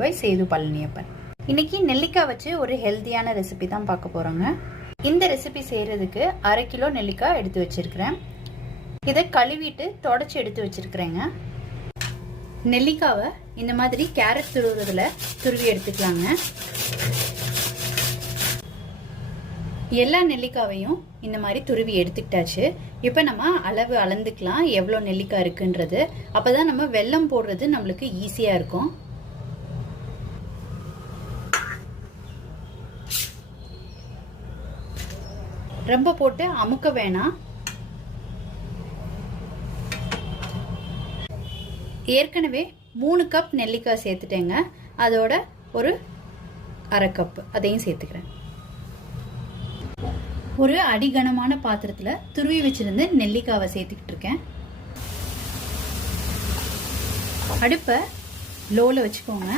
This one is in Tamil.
பை சேது பழனியப்பன். இன்னைக்கு நெல்லிக்காய் வச்சு ஒரு ஹெல்த்தியான ரெசிபி தான் பார்க்க போறோங்க. இந்த ரெசிபி செய்யறதுக்கு 1/2 கிலோ நெல்லிக்காய் எடுத்து வச்சிருக்கிறேன். இதை கழுவிட்டு தொடச்சி எடுத்து வச்சிருக்கிறேங்க. நெல்லிக்காவை இந்த மாதிரி கேரட் துருவுறதுல துருவி எடுத்துக்கலாங்க. எல்லா நெல்லிக்காவையும் இந்த மாதிரி துருவி எடுத்துக்கிட்டாச்சு. இப்போ நம்ம அளவு அளந்துக்கலாம் எவ்வளோ நெல்லிக்காய் இருக்குன்றது. அப்பதான் நம்ம வெல்லம் போடுறது நம்மளுக்கு ஈஸியா இருக்கும். ரொம்ப போட்டு அமுக்க வேணாம். ஏற்கனவே 3 கப் நெல்லிக்காய் சேர்த்துட்டேங்க. அதோட ஒரு 1/2 கப் அதையும் சேர்த்துக்கிறேன். ஒரு அடிகனமான பாத்திரத்துல துருவி வச்சிருந்த நெல்லிக்காவை சேர்த்துக்கிட்டு இருக்கேன். அடுப்பை லோல வச்சுக்கோங்க.